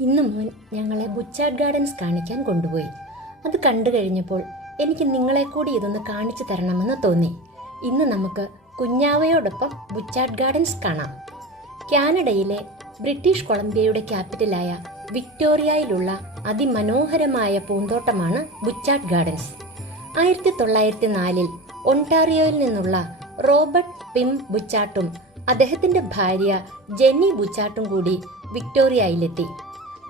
ഇന്ന് മോൻ ഞങ്ങളെ ബുച്ചാർഡ് ഗാർഡൻസ് കാണിക്കാൻ കൊണ്ടുപോയി. അത് കണ്ടു കഴിഞ്ഞപ്പോൾ എനിക്ക് നിങ്ങളെ കൂടി ഇതൊന്ന് കാണിച്ചു തരണമെന്ന് തോന്നി. ഇന്ന് നമുക്ക് കുഞ്ഞാവയോടൊപ്പം ബുച്ചാർഡ് ഗാർഡൻസ് കാണാം. കാനഡയിലെ ബ്രിട്ടീഷ് കൊളംബിയയുടെ ക്യാപിറ്റലായ വിക്ടോറിയയിലുള്ള അതിമനോഹരമായ പൂന്തോട്ടമാണ് ബുച്ചാർഡ് ഗാർഡൻസ്. 1904 ഒണ്ടാറിയോയിൽ നിന്നുള്ള റോബർട്ട് പിം ബുച്ചാർട്ടും അദ്ദേഹത്തിന്റെ ഭാര്യ ജെന്നി ബുച്ചാർട്ടും കൂടി വിക്ടോറിയയിലെത്തി.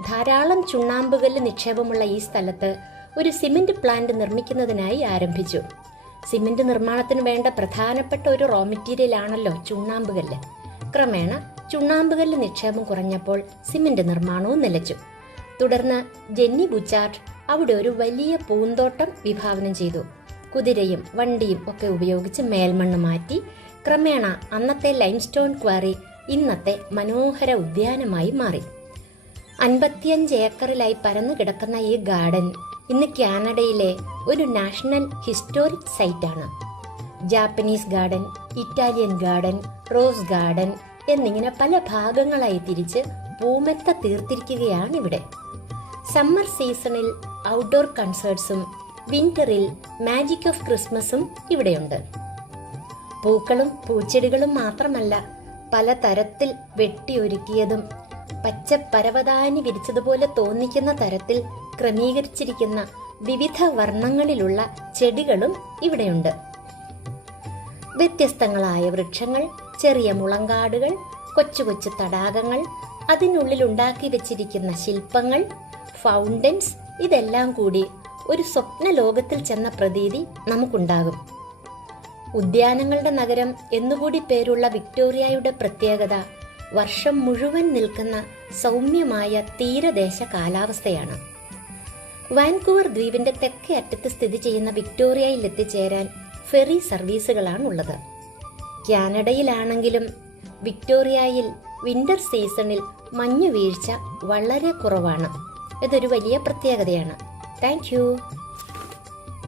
ധാരാളം ചുണ്ണാമ്പുകല്ല് നിക്ഷേപമുള്ള ഈ സ്ഥലത്ത് ഒരു സിമന്റ് പ്ലാന്റ് നിർമ്മിക്കുന്നതിനായി ആരംഭിച്ചു. സിമന്റ് നിർമ്മാണത്തിന് വേണ്ട പ്രധാനപ്പെട്ട ഒരു റോ മെറ്റീരിയൽ ആണല്ലോ ചുണ്ണാമ്പുകല്ല്. ക്രമേണ ചുണ്ണാമ്പുകല്ല് നിക്ഷേപം കുറഞ്ഞപ്പോൾ സിമന്റ് നിർമ്മാണവും നിലച്ചു. തുടർന്ന് ജെന്നി ബുച്ചാർട്ട് അവിടെ ഒരു വലിയ പൂന്തോട്ടം വിഭാവനം ചെയ്തു. കുതിരയും വണ്ടിയും ഒക്കെ ഉപയോഗിച്ച് മേൽമണ്ണ് മാറ്റി ക്രമേണ അന്നത്തെ ലൈംസ്റ്റോൺ ക്വാറി ഇന്നത്തെ മനോഹര ഉദ്യാനമായി മാറി. 55 ഏക്കറിലായി പരന്നു കിടക്കുന്ന ഈ ഗാർഡൻ ഇന്ന് കാനഡയിലെ ഒരു നാഷണൽ ഹിസ്റ്റോറിക് സൈറ്റാണ്. Japanese garden, Italian garden, rose garden എന്നിങ്ങനെ പല ഭാഗങ്ങളായി തിരിച്ച് പൂമെത്ത തീർത്തിരിക്കുകയാണ് ഇവിടെ. സമ്മർ സീസണിൽ ഔട്ട്ഡോർ കൺസേർട്സും വിന്ററിൽ മാജിക് ഓഫ് ക്രിസ്മസും ഇവിടെയുണ്ട്. പൂക്കളും പൂച്ചെടികളും മാത്രമല്ല, പലതരത്തിൽ വെട്ടിയൊരുക്കിയതും പച്ച പരവതാനി വിരിച്ചതുപോലെ തോന്നിക്കുന്ന തരത്തിൽ ക്രമീകരിച്ചിരിക്കുന്ന വിവിധ വർണ്ണങ്ങളിലുള്ള ചെടികളും ഇവിടെയുണ്ട്. വ്യത്യസ്തങ്ങളായ വൃക്ഷങ്ങൾ, ചെറിയ മുളങ്കാടുകൾ, കൊച്ചു കൊച്ചു തടാകങ്ങൾ, അതിനുള്ളിൽ ഉണ്ടാക്കി വെച്ചിരിക്കുന്ന ശില്പങ്ങൾ, ഫൗണ്ടൻസ്, ഇതെല്ലാം കൂടി ഒരു സ്വപ്ന ലോകത്തിൽ ചെന്ന പ്രതീതി നമുക്കുണ്ടാകും. ഉദ്യാനങ്ങളുടെ നഗരം എന്നുകൂടി പേരുള്ള വിക്ടോറിയയുടെ പ്രത്യേകത വർഷം മുഴുവൻ നിൽക്കുന്ന സൗമ്യമായ തീരദേശ കാലാവസ്ഥയാണ്. വാൻകൂവർ ദ്വീപിന്റെ തെക്കേ അറ്റത്ത് സ്ഥിതി ചെയ്യുന്ന വിക്ടോറിയയിൽ എത്തിച്ചേരാൻ ഫെറി സർവീസുകളാണുള്ളത്. കാനഡയിലാണെങ്കിലും വിക്ടോറിയയിൽ വിന്റർ സീസണിൽ മഞ്ഞുവീഴ്ച വളരെ കുറവാണ്. ഇതൊരു വലിയ പ്രത്യേകതയാണ്. Thank you.